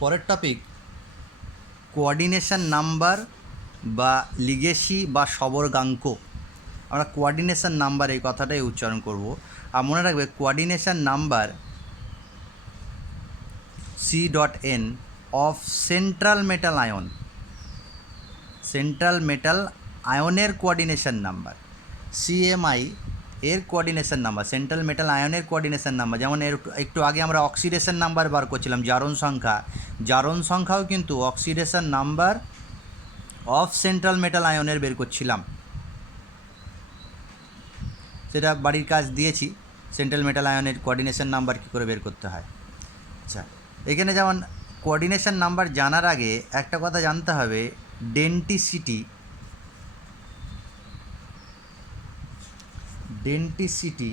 পরের topic coordination number বা legacy বা সবর্গাঙ্ক। আমরা কোঅর্ডিনেশন নাম্বার এই কথাটাই উচ্চারণ করব। আর মনে রাখবে coordination number C.N of central metal ion, central metal আয়নের কোঅর্ডিনেশন নাম্বার, CMI এর কোঅর্ডিনেশন নাম্বার, সেন্ট্রাল মেটাল আয়নের কোঅর্ডিনেশন নাম্বার। যেমন একটু আগে আমরা অক্সিডেশন নাম্বার বার করছিলাম, জারণ সংখ্যা, জারণ সংখ্যাও কিন্তু oxidation number of central metal আয়নের বের করছিলাম, সেটা বাড়ির কাজ দিয়েছি। সেন্ট্রাল মেটাল আয়নের কোঅর্ডিনেশন নাম্বার কী করে বের করতে হয়। আচ্ছা, এখানে যেমন কোঅর্ডিনেশন নাম্বার জানার আগে একটা কথা জানতে হবে, ডেন্টিসিটি, ডেন্টিসিটি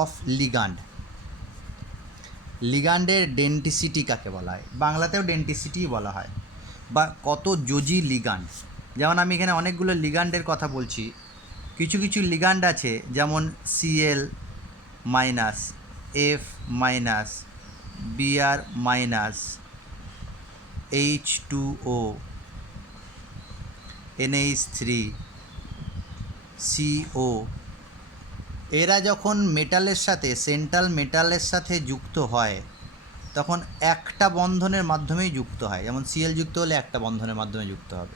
অফ লিগান্ড। লিগান্ডের ডেন্টিসিটি কাকে বলা হয়, বাংলাতেও ডেন্টিসিটিই বলা হয়, বা কত যোজি লিগান্ড। যেমন আমি এখানে অনেকগুলো লিগান্ডের কথা বলছি, কিছু কিছু লিগান্ড আছে যেমন Cl minus, F minus, Br minus, H2O, NH3, CO। এরা যখন মেটালের সাথে, সেন্ট্রাল মেটালের সাথে যুক্ত হয় তখন একটা বন্ধনের মাধ্যমেই যুক্ত হয়। যেমন Cl যুক্ত হলে একটা বন্ধনের মাধ্যমে যুক্ত হবে,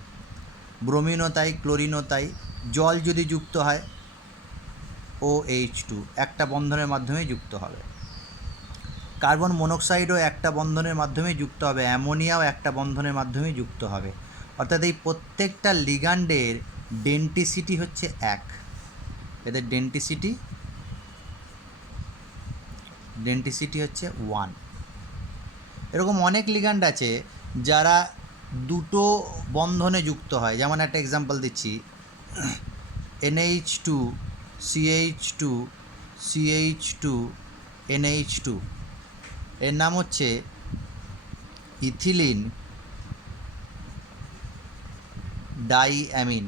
ব্রোমিনও তাই, ক্লোরিনও তাই। জল যদি যুক্ত হয় OH2 একটা বন্ধনের মাধ্যমেই যুক্ত হবে। কার্বন মনোক্সাইডও একটা বন্ধনের মাধ্যমেই যুক্ত হবে, অ্যামোনিয়াও একটা বন্ধনের মাধ্যমেই যুক্ত হবে। অর্থাৎ এই প্রত্যেকটা লিগান্ডের ডেন্টিসিটি হচ্ছে এক, এদের ডেন্টিসিটি হচ্ছে 1। এরকম অনেক লিগান্ড আছে যারা দুটো বন্ধনে যুক্ত হয়। যেমন একটা এক্সাম্পল দিচ্ছি, NH2 CH2 CH2 NH2, এর নাম হচ্ছে ইথিলিন ডাইঅ্যামিন।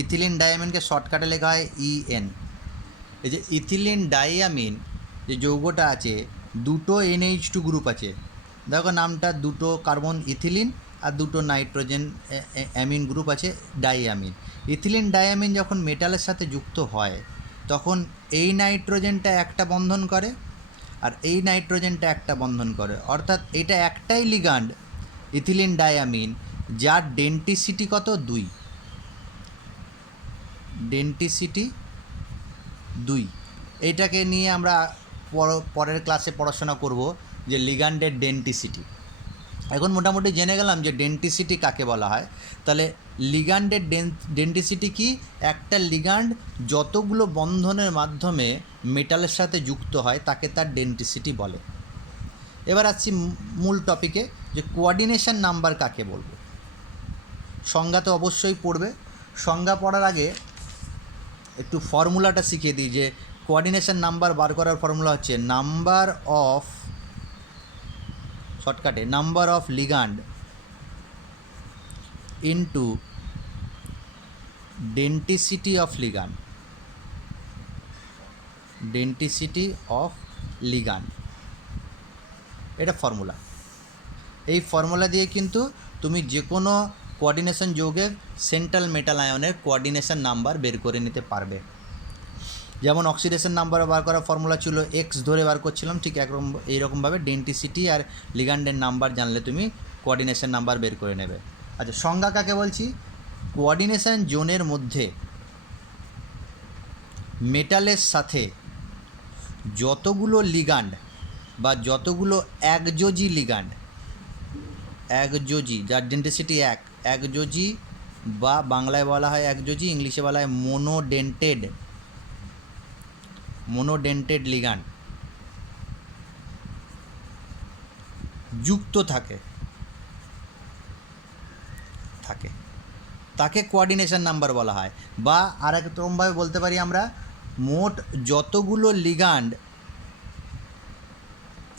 ইথিলিন ডাইঅ্যামিনকে শর্টকাটে লেখা হয় EN। এই যে ইথিলিন ডাইঅ্যামিন যে যৌগটা আছে, দুটো NH2 গ্রুপ আছে, দেখো নামটা, দুটো কার্বন ইথিলিন আর দুটো নাইট্রোজেন অ্যামিন গ্রুপ আছে, ডাইঅ্যামিন। ইথিলিন ডাইঅ্যামিন যখন মেটালের সাথে যুক্ত হয় তখন এই নাইট্রোজেনটা একটা বন্ধন করে আর এই নাইট্রোজেনটা একটা বন্ধন করে। অর্থাৎ এটা একটাই লিগান্ড ইথিলিন ডাইঅ্যামিন, যার ডেন্টিসিটি কত, 2। ডেন্টিসিটি 2। এইটাকে নিয়ে আমরা পরের ক্লাসে পড়াশোনা করব যে লিগান্ডের ডেন্টিসিটি। এখন মোটামুটি জেনে গেলাম যে ডেন্টিসিটি কাকে বলা হয়। তাহলে লিগান্ডের ডেন্টিসিটি কি, একটা লিগান্ড যতগুলো বন্ধনের মাধ্যমে মেটালের সাথে যুক্ত হয় তাকে তার ডেন্টিসিটি বলে। এবার আসছি মূল টপিকে, যে কোঅর্ডিনেশন নাম্বার কাকে বলবো। সংজ্ঞা তো অবশ্যই পড়বে, সংজ্ঞা পড়ার আগে একটু ফর্মুলাটা শিখিয়ে দিই। যে কোঅর্ডিনেশন নাম্বার বার করার ফর্মুলা হচ্ছে নাম্বার অফ, শর্টকাটে number of ligand into denticity of ligand, denticity of ligand, এটা ফর্মুলা। এই ফর্মুলা দিয়ে কিন্তু তুমি যে কোনো কোঅর্ডিনেশন যৌগের সেন্ট্রাল মেটাল আয়নের কোঅর্ডিনেশন নাম্বার বের করে নিতে পারবে। যেমন অক্সিডেশন নাম্বার বার করার ফর্মুলা ছিল X ধরে বার করছিলাম, ঠিক একরকম এইরকমভাবে ডেন্টিসিটি আর লিগান্ডের নাম্বার জানলে তুমি কোঅর্ডিনেশন নাম্বার বের করে নেবে। আচ্ছা, সংজ্ঞা কাকে বলছি, কোঅর্ডিনেশন জোনের মধ্যে মেটালের সাথে যতগুলো লিগান্ড বা যতগুলো একযোজি লিগান্ড, একযোজি যার ডেন্টিসিটি একযোজি, বা বাংলায় বলা হয় একযোজি, ইংলিশে বলা হয় মোনোডেন্টেড লিগান্ড যুক্ত থাকে তাকে কোঅর্ডিনেশন নাম্বার বলা হয়। বা আর একরকমভাবে বলতে পারি আমরা, মোট যতগুলো লিগান্ড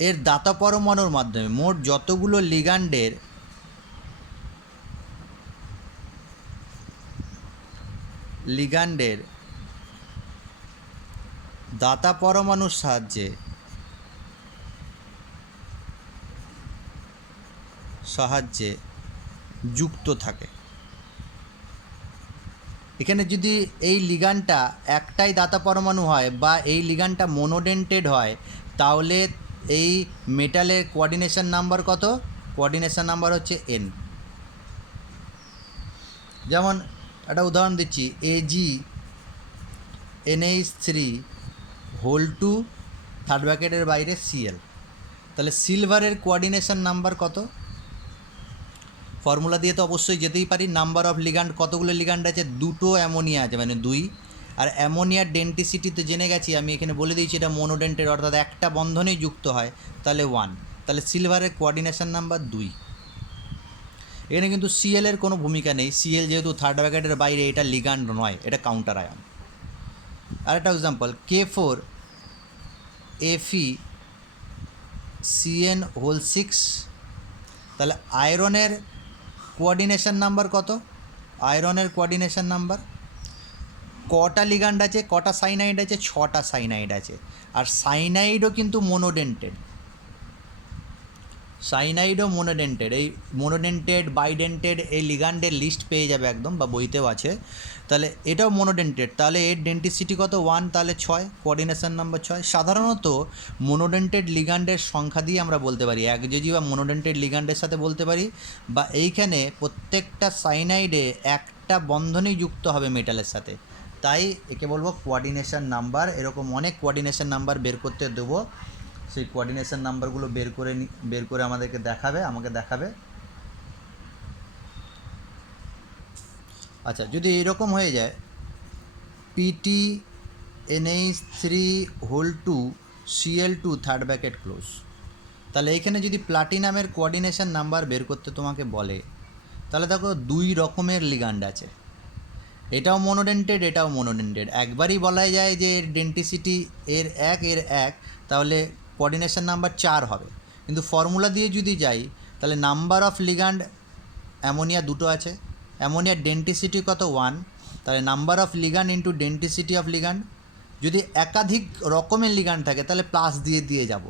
এর দাতা পরমাণুর মাধ্যমে, মোট যতগুলো লিগান্ডের দাতা পরমাণুর সাহায্যে যুক্ত থাকে। এখানে যদি এই লিগানটা একটাই দাতা পরমাণু হয় বা এই লিগানটা মোনোডেন্টেড হয়, তাহলে এই মেটালের কোঅর্ডিনেশন নাম্বার কত? কোঅর্ডিনেশন নাম্বার হচ্ছে n। যেমন একটা উদাহরণ দিচ্ছি, AgNH3 থার্ড ব্র্যাকেটের বাইরে Cl। তাহলে সিলভারের কোঅর্ডিনেশন নাম্বার কত? ফর্মুলা দিয়ে তো অবশ্যই যেতেই পারি। নাম্বার অফ লিগান্ড, কতগুলো লিগান্ড আছে? দুটো অ্যামোনিয়া আছে, মানে 2। আর অ্যামোনিয়ার ডেন্টিসিটি তো জেনে গেছি, আমি এখানে বলে দিয়েছি এটা মোনোডেন্টেড, অর্থাৎ একটা বন্ধনেই যুক্ত হয়, তাহলে 1। তাহলে সিলভারের কোঅর্ডিনেশন নাম্বার 2। এখানে কিন্তু Cl এর কোনো ভূমিকা নেই। Cl যেহেতু থার্ড ব্র্যাকেটের বাইরে, এটা লিগান্ড নয়, এটা কাউন্টার আয়ন। আরেকটা এক্সাম্পল, K4FeCN6। তাহলে আয়রনের কোঅর্ডিনেশন নাম্বার কত? আয়রনের কোঅর্ডিনেশন নাম্বার, কটা লিগান্ড আছে, কটা সাইনাইড আছে? 6টা সাইনাইড আছে। আর সাইনাইডও কিন্তু মোনোডেন্টেড, সাইনাইডও মোনোডেন্টেড। এই মোনোডেন্টেড, বাইডেন্টেড এই লিগান্ডের লিস্ট পেয়ে যাবে একদম, বা বইতেও আছে। তাহলে এটাও মোনোডেন্টেড, তাহলে এর ডেন্টিসিটি কত? 1, তাহলে 6, কোঅর্ডিনেশন নাম্বার 6। সাধারণত মোনোডেন্টেড লিগান্ডের সংখ্যা দিয়ে আমরা বলতে পারি, একযোজি বা মোনোডেন্টেড লিগান্ডের সাথে বলতে পারি, বা এইখানে প্রত্যেকটা সাইনাইডে একটা বন্ধনই যুক্ত হবে মেটালের সাথে, তাই একে বলবো কোঅর্ডিনেশন নাম্বার। এরকম অনেক কোঅর্ডিনেশন নাম্বার বের করতে দেবো, সেই কোঅর্ডিনেশন নাম্বারগুলো বের করে আমাকে দেখাবে। আচ্ছা, যদি এইরকম হয়ে যায় PtNH3 থার্ড ব্র্যাকেট ক্লোজ, তাহলে এইখানে যদি প্লাটিনামের কোঅর্ডিনেশন নাম্বার বের করতে তোমাকে বলে, তাহলে দেখো 2 রকমের লিগান্ড আছে, এটাও মোনোডেন্টেড, এটাও মোনোডেন্টেড। একবারই বলা যায় যে এর ডেন্টিসিটি এর 1, তাহলে কোঅর্ডিনেশন নাম্বার 4 হবে। কিন্তু ফর্মুলা দিয়ে যদি যাই, তাহলে নাম্বার অফ লিগান্ড, অ্যামোনিয়া 2টো আছে, অ্যামোনিয়ার ডেন্টিসিটি কত? 1। তাহলে number of ligand into denticity of ligand. যদি একাধিক রকমের লিগান্ড থাকে তাহলে প্লাস দিয়ে যাব।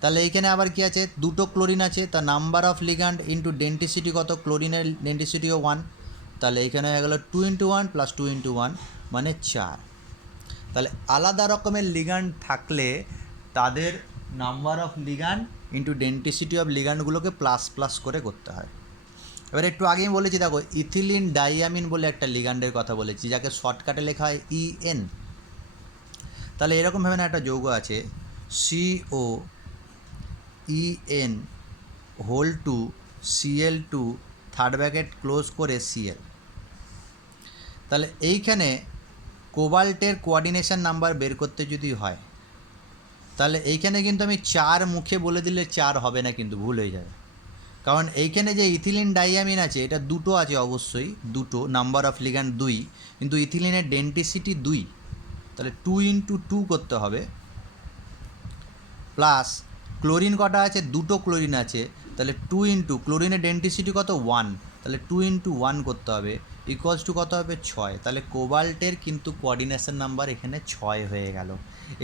তাহলে এইখানে আবার কি আছে? 2টো ক্লোরিন আছে, তা নাম্বার অফ লিগান্ড ইন্টু ডেন্টিসিটি কত? ক্লোরিনের ডেন্টিসিটিও 1। তাহলে এখানে হয়ে গেল 2 × 1 + 2 × 1 মানে 4। তাহলে আলাদা রকমের লিগান্ড থাকলে তাদের number of ligand into denticity of লিগান্ডগুলোকে প্লাস করে করতে হয়। এবার একটু আগেই বলেছি, দেখো ইথিলিন ডাইয়ামিন বলে একটা লিগান্ডের কথা বলেছি, যাকে শর্টকাটে লেখা হয় EN। তাহলে এরকমভাবে না একটা যৌগ আছে COEN2 থার্ড ব্র্যাকেট ক্লোজ করে Cl। তাহলে এইখানে কোবাল্টের কোঅর্ডিনেশন নাম্বার বের করতে যদি হয়, তাহলে এইখানে কিন্তু আমি 4 মুখে বলে দিলে 4 হবে না, কিন্তু ভুল হয়ে যাবে। কারণ এইখানে যে ইথিলিন ডাইয়ামিন আছে, এটা 2টো আছে, অবশ্যই 2টো, নাম্বার অফ লিগ্যান্ড 2, কিন্তু ইথিলিনের ডেন্টিসিটি 2, তাহলে 2 × 2 করতে হবে। প্লাস ক্লোরিন কটা আছে? 2টো ক্লোরিন আছে, তাহলে 2 × ক্লোরিনের ডেন্টিসিটি কত? 1, তাহলে 2 × 1 করতে হবে, ইকুয়ালস টু কত হবে? 6। তাহলে কোবাল্টের কিন্তু কোঅর্ডিনেশন নাম্বার এখানে 6 হয়ে গেল।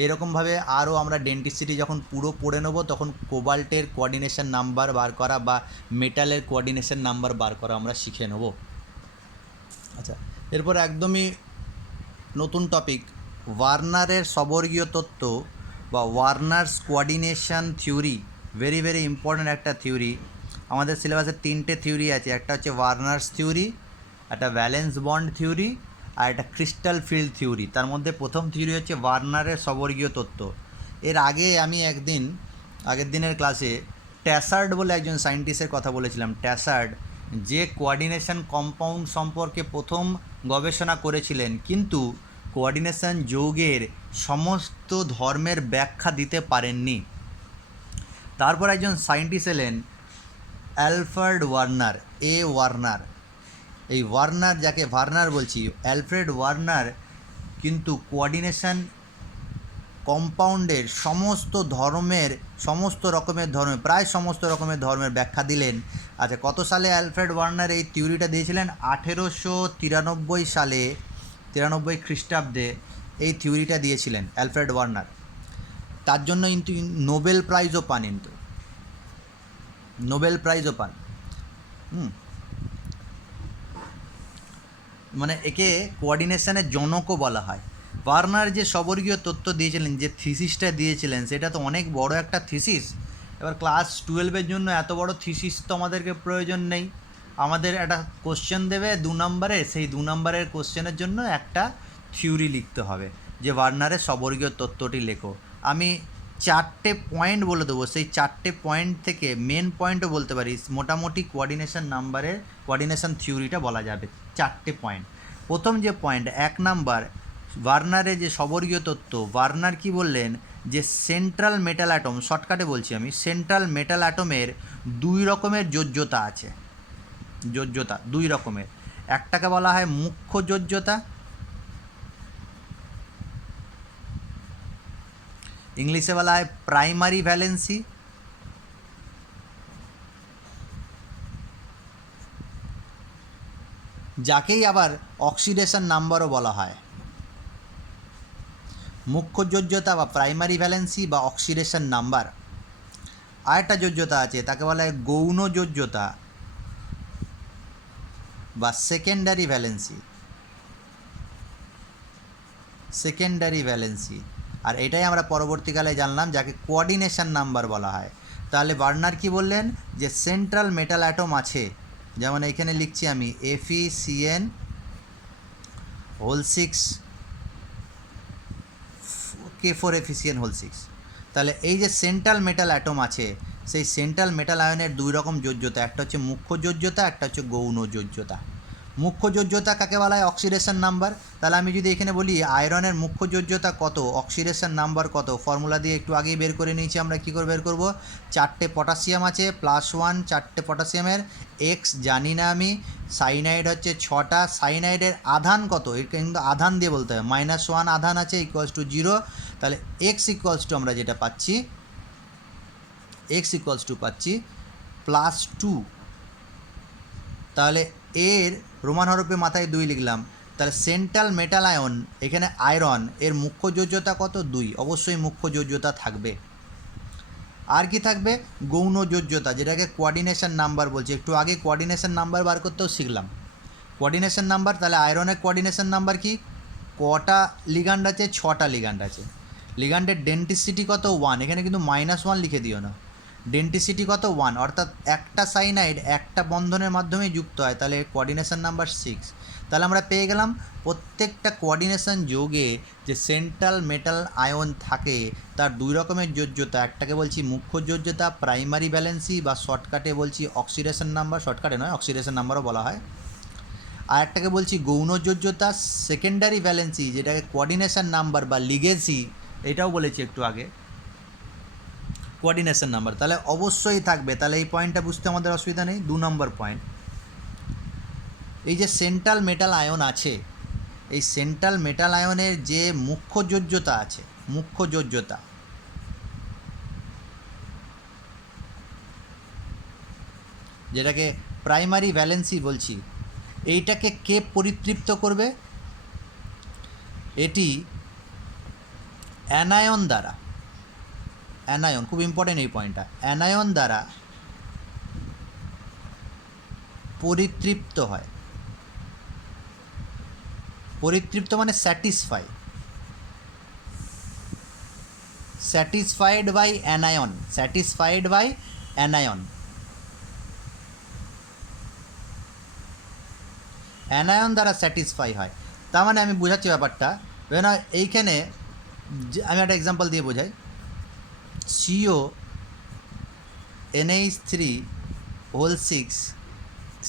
এরকমভাবে আরও আমরা ডেন্টিসিটি যখন পুরো পড়ে নেব, তখন কোবাল্টের কোঅর্ডিনেশন নাম্বার বার করা বা মেটালের কোঅর্ডিনেশন নাম্বার বার করা আমরা শিখে নেব। আচ্ছা, এরপর একদমই নতুন টপিক, ওয়ার্নারের সবর্গীয় তত্ত্ব বা Werner's coordination theory. Very very important একটা থিওরি। আমাদের সিলেবাসে 3টে থিওরি আছে, একটা হচ্ছে ওয়ার্নার্স থিওরি, একটা ভ্যালেন্স বন্ড থিওরি, আর একটা ক্রিস্টাল ফিল্ড থিওরি। তার মধ্যে প্রথম থিওরি হচ্ছে ওয়ার্নারের সবর্গীয় তত্ত্ব। এর আগে আমি আগের দিনের ক্লাসে ট্যাসার্ড বলে একজন সায়েন্টিস্টের কথা বলেছিলাম। ট্যাসার্ড যে কোঅর্ডিনেশন কম্পাউন্ড সম্পর্কে প্রথম গবেষণা করেছিলেন, কিন্তু কোঅর্ডিনেশন যৌগের সমস্ত ধর্মের ব্যাখ্যা দিতে পারেননি। তারপর একজন সায়েন্টিস্ট এলেন, অ্যালফ্রেড ওয়ার্নার, ওয়ার্নার। এই ওয়ার্নার, যাকে ভার্নার বলছি, অ্যালফ্রেড ওয়ার্নার কিন্তু কোঅর্ডিনেশন কম্পাউন্ডের সমস্ত রকমের ধর্মের, প্রায় সমস্ত রকমের ধর্মের ব্যাখ্যা দিলেন। আচ্ছা, কত সালে অ্যালফ্রেড ওয়ার্নার এই থিওরিটা দিয়েছিলেন? 1893 সালে, 93 খ্রিস্টাব্দে এই থিওরিটা দিয়েছিলেন অ্যালফ্রেড ওয়ার্নার, তার জন্য কিন্তু নোবেল প্রাইজও পান, কিন্তু নোবেল প্রাইজও পান। মানে একে কোঅর্ডিনেশনের জনকও বলা হয়। ওয়ার্নার যে সবর্গীয় তত্ত্ব দিয়েছিলেন, যে থিসিসটা দিয়েছিলেন, সেটা তো অনেক বড় একটা থিসিস। এবার ক্লাস 12-এর জন্য এত বড় থিসিস তো আমাদেরকে প্রয়োজন নেই। আমাদের একটা কোশ্চেন দেবে 2 নম্বরে, সেই 2 নম্বরের কোশ্চেনের জন্য একটা থিওরি লিখতে হবে, যে ওয়ার্নারের সবর্গীয় তত্ত্বটি লেখো। আমি 4টে পয়েন্ট বলে দেবো, সেই 4টে পয়েন্ট থেকে মেন পয়েন্টও বলতে পারি। মোটামুটি কোঅর্ডিনেশন থিওরিটা বলা যাবে 4টে পয়েন্ট। প্রথম যে পয়েন্ট 1 নাম্বার, ওয়ার্নারের যে সবর্গীয় তত্ত্ব, ওয়ার্নার কি বললেন, যে সেন্ট্রাল মেটাল অ্যাটম, শর্টকাটে বলছি আমি, সেন্ট্রাল মেটাল অ্যাটমের 2 রকমের যোজ্যতা আছে। যোজ্যতা 2 রকমের, একটাকে বলা হয় মুখ্য যোজ্যতা, ইংলিশে বলা হয় প্রাইমারি ভ্যালেন্সি, যাকেই আবার অক্সিডেশন নাম্বারও বলা হয়। মুখ্য যোজ্যতা বা প্রাইমারি ভ্যালেন্সি বা অক্সিডেশন নাম্বার। আরেকটা যোজ্যতা আছে, তাকে বলা হয় গৌণ যোজ্যতা বা সেকেন্ডারি ভ্যালেন্সি। সেকেন্ডারি ভ্যালেন্সি, আর এটাই আমরা পরবর্তীকালে জানলাম যাকে কোঅর্ডিনেশন নাম্বার বলা হয়। তাহলে ওয়ার্নার কি বললেন, যে সেন্ট্রাল মেটাল অ্যাটম আছে, যেমন এইখানে লিখছি আমি FeCN হোল 6 K4FeCN হোল 6। তাহলে এই যে সেন্ট্রাল মেটাল অ্যাটম আছে, সেই সেন্ট্রাল মেটাল আয়নের 2 রকম যোজ্যতা, একটা হচ্ছে মুখ্য যোজ্যতা, একটা হচ্ছে গৌণ যোজ্যতা। মুখ্য যোজ্যতা কাকে বলা হয়, অক্সিডেশন নাম্বার। তাহলে আমি যদি এখানে বলি আয়রনের মুখ্য যোজ্যতা কত, অক্সিডেশন নাম্বার কত, ফর্মুলা দিয়ে একটু আগেই বের করে নিয়েছি আমরা। কী করে বের করব, 4টে পটাশিয়াম আছে +1, 4টে পটাশিয়ামের এক্স জানি না আমি, সাইনাইড হচ্ছে 6টা, সাইনাইডের আধান কত, এটা কিন্তু আধান দিয়ে বলতে হবে, -1 আধান আছে =0। তাহলে এক্স ইকুয়ালস টু আমরা যেটা পাচ্ছি, পাচ্ছি +2। তাহলে এর রোমান হরফে মাথায় 2 লিখলাম। তাহলে সেন্ট্রাল মেটাল আয়ন, এখানে আয়রন, এর মুখ্য যোজ্যতা কত, 2, অবশ্যই মুখ্য যোজ্যতা থাকবে। আর কি থাকবে, গৌণ যোজ্যতা, যেটাকে কোঅর্ডিনেশন নাম্বার বলছি। একটু আগে কোঅর্ডিনেশন নাম্বার বার করতেও শিখলাম। কোঅর্ডিনেশন নাম্বার, তাহলে আয়রনের কোঅর্ডিনেশন নাম্বার কি, কটা লিগ্যান্ড আছে, 6টা লিগ্যান্ড আছে। লিগ্যান্ডের ডেন্টিসিটি কত, 1, এখানে কিন্তু -1 লিখে দিও না, ডেন্টিসিটি কত, 1, অর্থাৎ একটা সাইনাইড একটা বন্ধনের মাধ্যমে যুক্ত হয়, তাহলে কোঅর্ডিনেশন নাম্বার 6। তাহলে আমরা পেয়ে গেলাম প্রত্যেকটা কোঅর্ডিনেশন যোগে যে সেন্ট্রাল মেটাল আয়ন থাকে তার 2 রকমের যোজ্যতা, একটাকে বলছি মুখ্য যোজ্যতা প্রাইমারি ভ্যালেন্সি বা শর্টকাটে বলছি অক্সিডেশন নাম্বার, শর্টকাটে নয় অক্সিডেশন নাম্বারও বলা হয়। আর একটাকে বলছি গৌণ যোজ্যতা সেকেন্ডারি ভ্যালেন্সি, যেটাকে কোঅর্ডিনেশন নাম্বার বা লিগেসি, এটাও বলেছি একটু আগে, কোঅর্ডিনেশন নাম্বার। তাহলে অবশ্যই থাকবে। তাহলে এই পয়েন্টটা বুঝতে আমাদের অসুবিধা নেই। 2 নম্বর পয়েন্ট, এই যে সেন্ট্রাল মেটাল আয়ন আছে, এই সেন্ট্রাল মেটাল আয়নের যে মুখ্য যোজ্যতা আছে, মুখ্য যোজ্যতা, যেটাকে প্রাইমারি ভ্যালেন্সি বলছি, এইটাকে কে পরিতৃপ্ত করবে, এটি অ্যানায়ন দ্বারা, অ্যানায়ন, খুব ইম্পর্টেন্ট এই পয়েন্টটা, অ্যানায়ন দ্বারা পরিতৃপ্ত হয়। পরিতৃপ্ত মানে satisfied by anion, satisfied by anion, anion দ্বারা স্যাটিসফাই হয়। তার মানে আমি বোঝাচ্ছি ব্যাপারটা, না এইখানে আমি একটা এক্সাম্পল দিয়ে বোঝাই। CONH3 হোল 6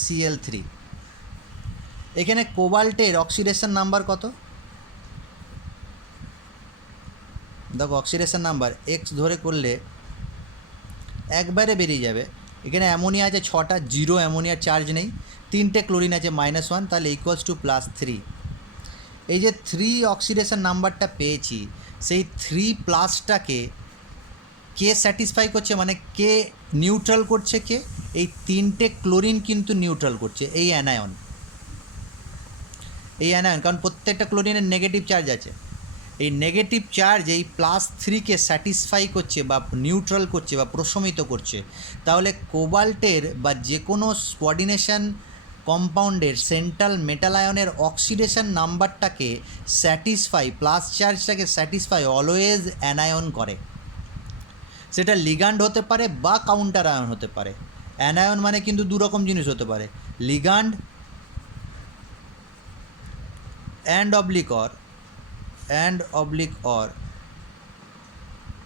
Cl3, এখানে কোবাল্টের অক্সিডেশন নাম্বার কত, দেখো অক্সিডেশন নাম্বার এক্স ধরে করলে একবারে বেরিয়ে যাবে। এখানে অ্যামোনিয়া আছে 6টা, 0 অ্যামোনিয়ার চার্জ নেই, 3টে ক্লোরিন আছে -1, তাহলে ইকুয়ালস টু +3। এই যে 3 অক্সিডেশন নাম্বারটা পেয়েছি, সেই 3+টাকে কে স্যাটিসফাই করছে, মানে কে নিউট্রাল করছে, কে, এই 3টে ক্লোরিন কিন্তু নিউট্রাল করছে এই অ্যানায়ন, কারণ প্রত্যেকটা ক্লোরিনের নেগেটিভ চার্জ আছে। এই নেগেটিভ চার্জ এই +3কে স্যাটিসফাই করছে বা নিউট্রাল করছে বা প্রশমিত করছে, তাহলে কোবাল্টের বা যে কোনো কোঅর্ডিনেশন কম্পাউন্ডের সেন্ট্রাল মেটাল আয়নের অক্সিডেশন নাম্বারটাকে স্যাটিসফাই, প্লাস চার্জটাকে স্যাটিসফাই অলওয়েজ অ্যানায়ন করে। সেটা লিগান্ড হতে পারে বা কাউন্টার আয়ন হতে পারে। অ্যানায়ন মানে কিন্তু দু রকম জিনিস হতে পারে, ligand and oblique or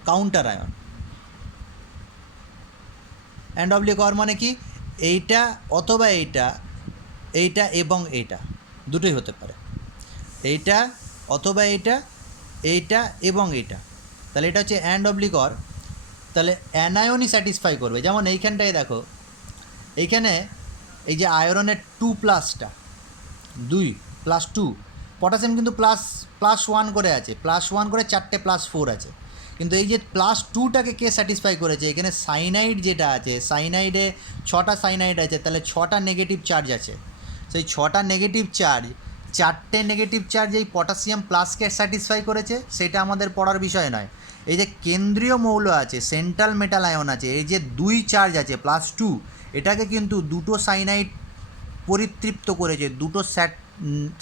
counter ion. And oblique or মানে কি, এইটা অথবা এইটা এবং এইটা দুটোই হতে পারে, এইটা অথবা এইটা এবং এইটা। তাহলে এটা হচ্ছে অ্যান্ড অবলিক অর। তাহলে অ্যানায়নই স্যাটিসফাই করবে। যেমন এইখানটায় দেখো, এইখানে এই যে আয়রনের 2+টা 2+2, পটাশিয়াম কিন্তু ++1 করে আছে, +1 করে 4টে +4 আছে, কিন্তু এই যে +2টাকে কে স্যাটিসফাই করেছে, এখানে সাইনাইড যেটা আছে, সাইনাইডে 6টা সাইনাইড আছে, তাহলে 6টা নেগেটিভ চার্জ আছে। সেই 6টা নেগেটিভ চার্জ, 4টে নেগেটিভ চার্জ এই পটাশিয়াম প্লাসকে স্যাটিসফাই করেছে, সেটা আমাদের পড়ার বিষয় নয়। এই যে কেন্দ্রীয় মৌল আছে, সেন্ট্রাল মেটাল আয়ন আছে, এই যে 2 চার্জ আছে +2, এটাকে কিন্তু দুটো সাইনাইড পরিতৃপ্ত করেছে, দুটো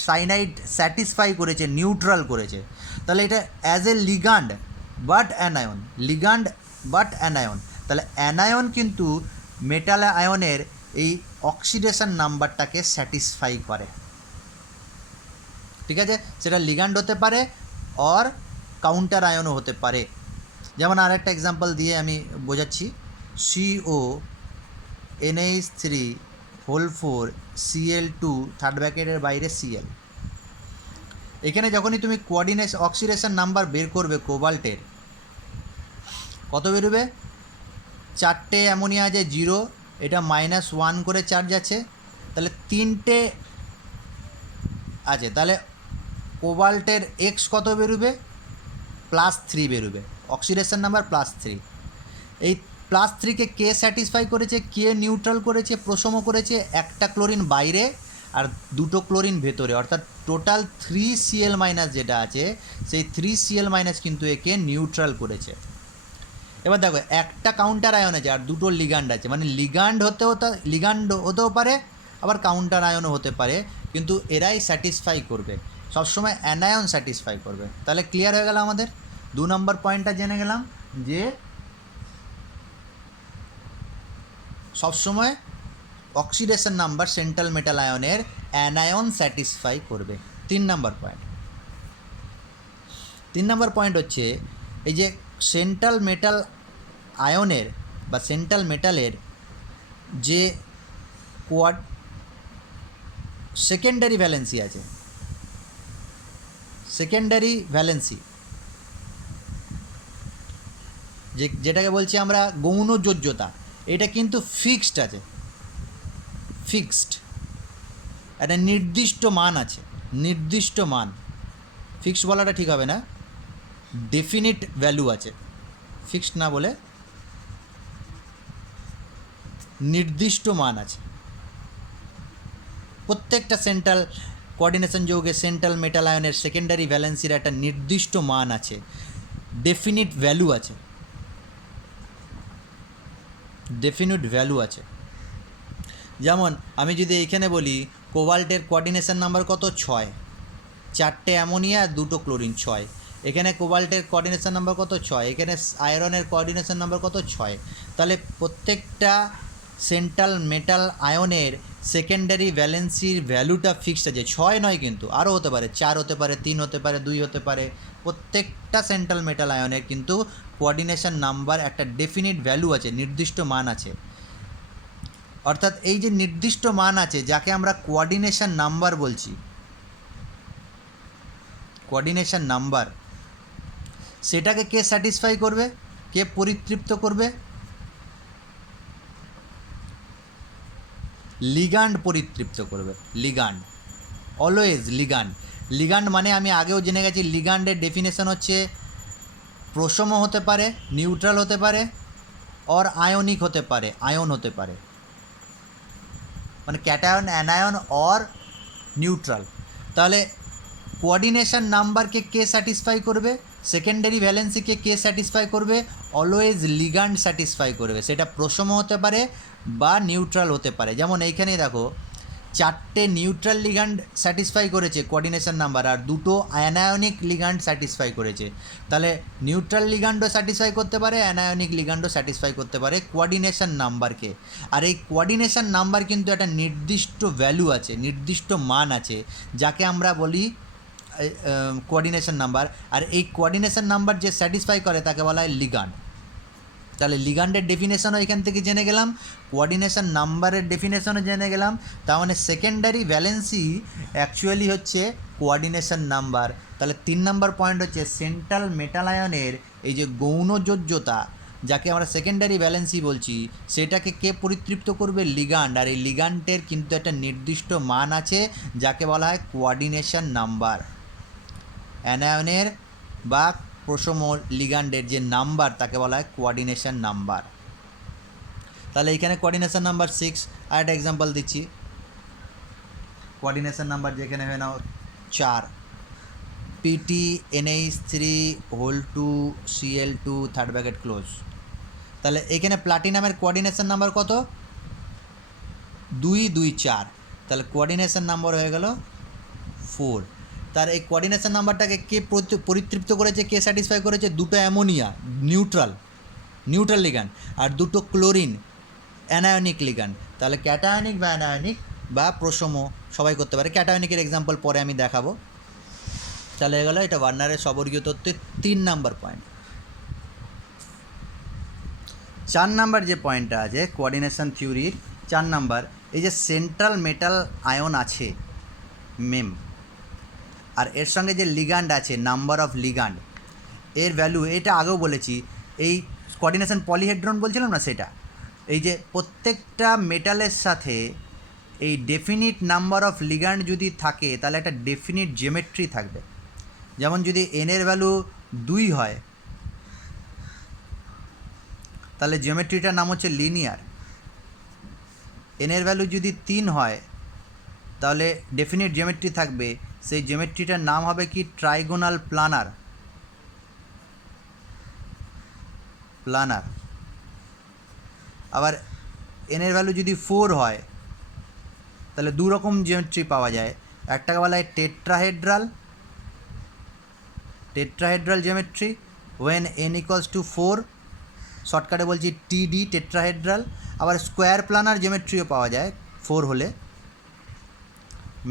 সাইনাইড স্যাটিসফাই করেছে, নিউট্রাল করেছে। তাহলে এটা as a ligand but anion, তাহলে অ্যানায়ন কিন্তু মেটাল আয়নের এই অক্সিডেশন নাম্বারটাকে স্যাটিসফাই করে। ঠিক আছে, সেটা লিগান্ড হতে পারে অর কাউন্টার আয়নও হতে পারে। যেমন আরেকটা এক্সাম্পল দিয়ে আমি বোঝাচ্ছি, CONH3 Cl2 থার্ড ব্র্যাকেটের বাইরে Cl। এখানে যখনই তুমি অক্সিডেশন নাম্বার বের করবে কোবাল্টের, কত বেরোবে? 4টে অ্যামোনিয়া আছে 0, এটা -1 করে চার্জ আছে, তাহলে 3টে আছে, তাহলে কোবাল্টের এক্স কত বেরোবে? +3 বেরোবে, অক্সিডেশন নাম্বার +3। এই +3কে কে স্যাটিসফাই করেছে, কে নিউট্রাল করেছে, প্রশম করেছে? একটা ক্লোরিন বাইরে আর দুটো ক্লোরিন ভেতরে, অর্থাৎ টোটাল 3Cl- যেটা আছে, সেই 3Cl- কিন্তু একে নিউট্রাল করেছে। এবার দেখো, একটা কাউন্টার আয়ন আছে আর দুটো লিগান্ড আছে, মানে লিগান্ড হতেও পারে, আবার কাউন্টার আয়নও হতে পারে, কিন্তু এরাই স্যাটিসফাই করবে, সবসময় অ্যানায়ন স্যাটিসফাই করবে। তাহলে ক্লিয়ার হয়ে গেল আমাদের 2 নম্বর পয়েন্টটা জেনে গেলাম যে সবসময় অক্সিডেশন নাম্বার সেন্ট্রাল মেটাল আয়নের অ্যানায়ন স্যাটিসফাই করবে। 3 নম্বর পয়েন্ট হচ্ছে এই যে সেন্ট্রাল মেটাল আয়নের বা সেন্ট্রাল মেটালের যে সেকেন্ডারি ভ্যালেন্সি আছে, সেকেন্ডারি ভ্যালেন্সি যেটাকে বলছি আমরা গৌণ যোজ্যতা, এটা কিন্তু ফিক্সড আছে, ফিক্সড একটা নির্দিষ্ট মান আছে, নির্দিষ্ট মান, ফিক্সড বলাটা ঠিক হবে না, ডেফিনিট ভ্যালু আছে, ফিক্সড না বলে নির্দিষ্ট মান আছে। প্রত্যেকটা সেন্ট্রাল কোঅর্ডিনেশন যৌগে সেন্ট্রাল মেটাল আয়নের সেকেন্ডারি ভ্যালেন্সির একটা নির্দিষ্ট মান আছে, ডেফিনিট ভ্যালু আছে, ডেফিনিট ভ্যালু আছে। যেমন আমি যদি এইখানে বলি কোবাল্টের কোঅর্ডিনেশন নাম্বার কত? 6, 4টে অ্যামোনিয়া আর 2টো ক্লোরিন 6, এখানে কোবাল্টের কোঅর্ডিনেশন নাম্বার কত? 6, এখানে আয়রনের কোঅর্ডিনেশন নাম্বার কত? 6। তাহলে প্রত্যেকটা সেন্ট্রাল মেটাল আয়নের সেকেন্ডারি ভ্যালেন্সির ভ্যালুটা ফিক্সড আছে, 6 নয় কিন্তু, আরও হতে পারে, 4 হতে পারে, 3 হতে পারে, 2 হতে পারে। প্রত্যেকটা সেন্ট্রাল মেটাল আয়নের কিন্তু কোঅর্ডিনেশন নাম্বার একটা ডেফিনিট ভ্যালু আছে, নির্দিষ্ট মান আছে। অর্থাৎ এই যে নির্দিষ্ট মান আছে, যাকে আমরা কোঅর্ডিনেশন নাম্বার বলছি, কোঅর্ডিনেশন নাম্বার, সেটাকে কে স্যাটিসফাই করবে, কে পরিতৃপ্ত করবে? লিগান্ড পরিতৃপ্ত করবে, লিগান্ড, অলওয়েজ লিগান্ড। লিগান্ড মানে আমি আগেও জেনে গেছি, লিগান্ডের ডেফিনেশন হচ্ছে প্রশম হতে পারে, নিউট্রাল হতে পারে, অর আয়নিক হতে পারে, আয়ন হতে পারে, মানে ক্যাটায়ন, অ্যানায়ন অর নিউট্রাল। তাহলে কোঅর্ডিনেশন নাম্বারকে কে স্যাটিসফাই করবে, সেকেন্ডারি ভ্যালেন্সিকে কে স্যাটিসফাই করবে, অলওয়েজ লিগ্যান্ড স্যাটিসফাই করবে। সেটা প্রশম হতে পারে বা নিউট্রাল হতে পারে। যেমন এইখানেই দেখো 4টে নিউট্রাল লিগ্যান্ড স্যাটিসফাই করেছে কোঅর্ডিনেশন নাম্বার, আর 2টো অ্যানায়নিক লিগ্যান্ড স্যাটিসফাই করেছে। তাহলে নিউট্রাল লিগ্যান্ডও স্যাটিসফাই করতে পারে, অ্যানায়নিক লিগ্যান্ডও স্যাটিসফাই করতে পারে কোঅর্ডিনেশন নাম্বারকে। আর এই কোঅর্ডিনেশন নাম্বার কিন্তু একটা নির্দিষ্ট ভ্যালু আছে, নির্দিষ্ট মান আছে, যাকে আমরা বলি কোঅর্ডিনেশন নাম্বার। আর এই কোঅর্ডিনেশন নাম্বার যে স্যাটিসফাই করে তাকে বলা হয় লিগ্যান্ড। তাহলে লিগ্যান্ডের ডেফিনেশনও এখান থেকে জেনে গেলাম, কোঅর্ডিনেশন নাম্বারের ডেফিনেশনও জেনে গেলাম। তার মানে সেকেন্ডারি ভ্যালেন্সি অ্যাকচুয়ালি হচ্ছে কোঅর্ডিনেশন নাম্বার। তাহলে 3 নম্বর পয়েন্ট হচ্ছে সেন্ট্রাল মেটাল আয়নের এই যে গৌণযোজ্যতা, যাকে আমরা সেকেন্ডারি ভ্যালেন্সি বলছি, সেটাকে কে পরিতৃপ্ত করবে? লিগ্যান্ড। আর এই লিগ্যান্ডের কিন্তু একটা নির্দিষ্ট মান আছে, যাকে বলা হয় কোঅর্ডিনেশন নাম্বার। অ্যানায়নের বা প্রশম লিগ্যান্ডের যে নাম্বার তাকে বলা হয় কোঅর্ডিনেশন নাম্বার। তাহলে এখানে কোঅর্ডিনেশন নাম্বার 6, আর একটা এক্সাম্পল দিচ্ছি। কোঅর্ডিনেশন নাম্বার যেখানে হয়ে নাও 4, PTNH3(2) থার্ড ব্র্যাকেট ক্লোজ। তাহলে এখানে প্লাটিনামের কোঅর্ডিনেশন নাম্বার কত? 2, 2, 4। তাহলে কোঅর্ডিনেশন নাম্বার হয়ে গেল 4। তার এই কোঅর্ডিনেশন নাম্বারটাকে কে পরিতৃপ্ত করেছে, কে স্যাটিসফাই করেছে? 2টো অ্যামোনিয়া নিউট্রাল লিগ্যান্ড, আর 2টো ক্লোরিন অ্যানায়নিক লিগ্যান্ড। তাহলে ক্যাটায়নিক বা অ্যানায়নিক বা প্রশম সবাই করতে পারে। ক্যাটায়নিকের এক্সাম্পল পরে আমি দেখাবো। তাহলে হয়ে গেল এটা ওয়ার্নারের স্ববর্গীয় তত্ত্বের 3 নাম্বার পয়েন্ট। 4 নাম্বার যে পয়েন্টটা আছে কোঅর্ডিনেশন থিওরির 4 নাম্বার, এই যে সেন্ট্রাল মেটাল আয়ন আছে মেম, আর এর সঙ্গে যে লিগ্যান্ড আছে নাম্বার অফ লিগ্যান্ড, এর ভ্যালু, এটা আগেও বলেছি, এই কোঅর্ডিনেশন পলিহেড্রন বলছিলাম না, সেটা এই যে প্রত্যেকটা মেটালের সাথে এই ডেফিনিট নাম্বার অফ লিগ্যান্ড যদি থাকে তাহলে একটা ডেফিনিট জিওমেট্রি থাকবে। যেমন যদি এন এর ভ্যালু 2 হয় তাহলে জিওমেট্রিটার নাম হচ্ছে লিনিয়ার। এন এর ভ্যালু যদি 3 হয় তাহলে ডেফিনিট জিওমেট্রি থাকবে, সেই জিওমেট্রিটার নাম হবে কি? Trigonal planer. আবার এন এর ভ্যালু যদি 4 হয় তাহলে 2 রকম জিওমেট্রি পাওয়া যায়। একটাকে বলা হয় টেট্রাহেড্রাল জিওমেট্রি ওয়েন n = 4, শর্টকাটে বলছি টিডি, টেট্রাহেড্রাল। আবার স্কোয়ার প্লানার জিওমেট্রিও পাওয়া যায় 4 হলে।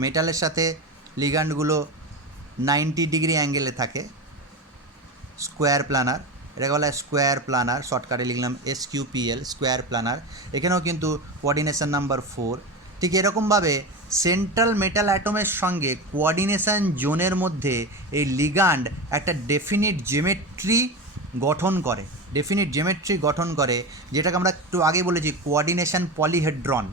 মেটালের সাথে লিগ্যান্ডগুলো 90 ডিগ্রি অ্যাঙ্গেলে থাকে, স্কোয়ার প্লানার, এটাকে বলা হয় স্কোয়ার প্লানার, শর্টকাটে লিখলাম SQPL, স্কোয়ার প্লানার। এখানেও কিন্তু কোঅর্ডিনেশন নাম্বার 4। ঠিক এরকমভাবে সেন্ট্রাল মেটাল অ্যাটমের সঙ্গে কোঅর্ডিনেশন জোনের মধ্যে এই লিগ্যান্ড একটা ডেফিনিট জিওমেট্রি গঠন করে, যেটাকে আমরা একটু আগে বলেছি কোঅর্ডিনেশন পলিহেড্রন।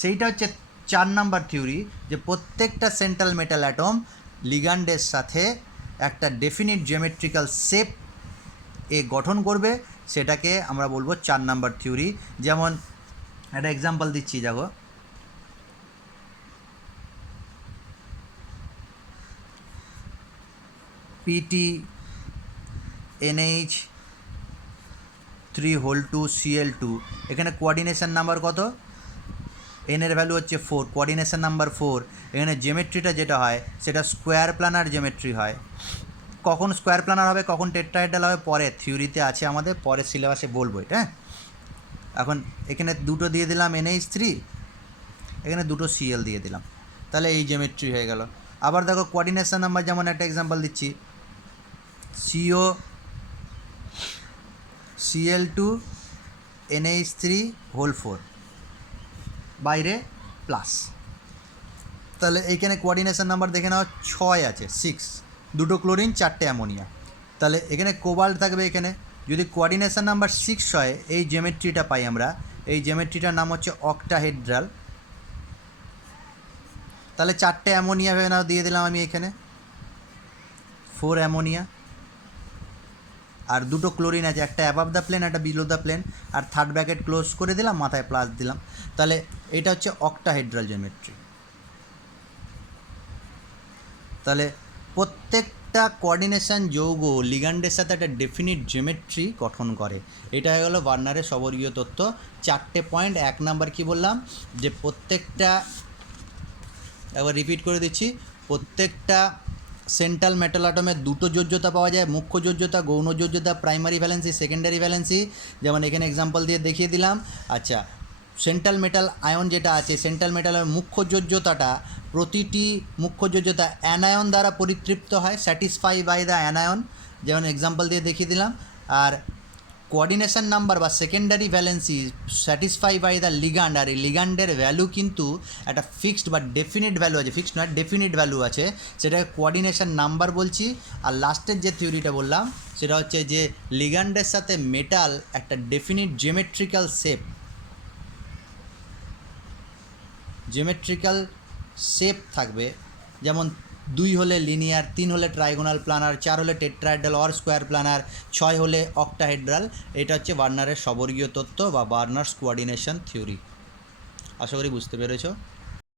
সেইটা হচ্ছে 4 নাম্বার থিওরি, যে প্রত্যেকটা সেন্ট্রাল মেটাল অ্যাটম লিগ্যান্ডের সাথে একটা ডেফিনিট জিওমেট্রিক্যাল শেপ গঠন করবে, সেটাকে আমরা বলবো 4 নাম্বার থিওরি। যেমন একটা এক্সাম্পল দিচ্ছি, দেখো PTNH3(2) এখানে কোঅর্ডিনেশন নাম্বার কত? এন এর ভ্যালু হচ্ছে 4, কোঅর্ডিনেশন নাম্বার 4। এখানে জিওমেট্রিটা যেটা হয় সেটা স্কোয়ার প্লানার জিওমেট্রি হয়। কখন স্কোয়ার প্লানার হবে, কখন টেট্রাহেড্রাল হবে, পরে থিওরিতে আছে, আমাদের পরে সিলেবাসে বলবো এটা। এখন এখানে 2টো দিয়ে দিলাম NH3, এখানে 2টো Cl দিয়ে দিলাম, তাহলে এই জিওমেট্রি হয়ে গেল। আবার দেখো কোঅর্ডিনেশন নাম্বার, যেমন একটা এক্সাম্পল দিচ্ছি, COCl2NH3(4), বাইরে প্লাস। তাহলে এইখানে কোঅর্ডিনেশন নাম্বার দেখে নাও 6 আছে, 6, 2টো ক্লোরিন, 4টে অ্যামোনিয়া। তাহলে এখানে কোবাল্ট থাকবে। এখানে যদি কোঅর্ডিনেশন নাম্বার 6 হয়, এই জিওমেট্রিটা পাই আমরা, এই জিওমেট্রিটার নাম হচ্ছে অক্টাহেড্রাল। তাহলে 4টে অ্যামোনিয়া দিয়ে দিলাম আমি এখানে, 4 অ্যামোনিয়া। আর দুটো ক্লোরিন আছে, একটা অ্যাবাভ দ্য প্লেন, একটা বিলো দ্য প্লেন, আর থার্ড ব্র্যাকেট ক্লোজ করে দিলাম, মাথায় প্লাস দিলাম। তাহলে এটা হচ্ছে অক্টাহেড্রাল জিওমেট্রি। তাহলে প্রত্যেকটা কোঅর্ডিনেশন যৌগ লিগ্যান্ডের সাথে একটা ডেফিনিট জিওমেট্রি গঠন করে। এটা হয়ে গেলো ওয়ার্নারের সবর্গীয় তত্ত্ব। 4টে পয়েন্ট। 1 নাম্বার কি বললাম, যে প্রত্যেকটা, একবার রিপিট করে দিচ্ছি, প্রত্যেকটা সেন্ট্রাল মেটাল অ্যাটমের দুটো যোজ্যতা পাওয়া যায়, মুখ্য যোজ্যতা, গৌণ যোজ্যতা, প্রাইমারি ভ্যালেন্সি, সেকেন্ডারি ভ্যালেন্সি। যেমন এখানে এক্সাম্পল দিয়ে দেখিয়ে দিলাম। আচ্ছা, সেন্ট্রাল মেটাল আয়ন যেটা আছে, সেন্ট্রাল মেটালের মুখ্য যোজ্যতাটা, প্রতিটি মুখ্য যোজ্যতা অ্যানায়ন দ্বারা পরিতৃপ্ত হয়, স্যাটিসফাই বাই দ্য অ্যানায়ন, যেমন এক্সাম্পল দিয়ে দেখিয়ে দিলাম। আর কোঅর্ডিনেশন নাম্বার বা secondary valency satisfy by the ligand, আর এই লিগ্যান্ডের ভ্যালু কিন্তু একটা ফিক্সড বা ডেফিনিট ভ্যালু আছে, ফিক্সড নয় ডেফিনিট ভ্যালু আছে, সেটাকে কোঅর্ডিনেশন নাম্বার বলছি। আর লাস্টের যে থিওরিটা বললাম সেটা হচ্ছে যে লিগ্যান্ডের সাথে মেটাল একটা ডেফিনিট জিওমেট্রিক্যাল শেপ থাকবে, যেমন 2 হলে লিনিয়ার, 3 হলে ট্রাইগোনাল প্ল্যানার, 4 হলে টেট্রাহেড্রাল অর স্কোয়ার প্ল্যানার, 6 হলে অক্টাহেড্রাল। এটা হচ্ছে ওয়ার্নারের সবর্গীয় তত্ত্ব বা ওয়ার্নার্স কোঅর্ডিনেশন থিওরি। আশা করি বুঝতে পেরেছো।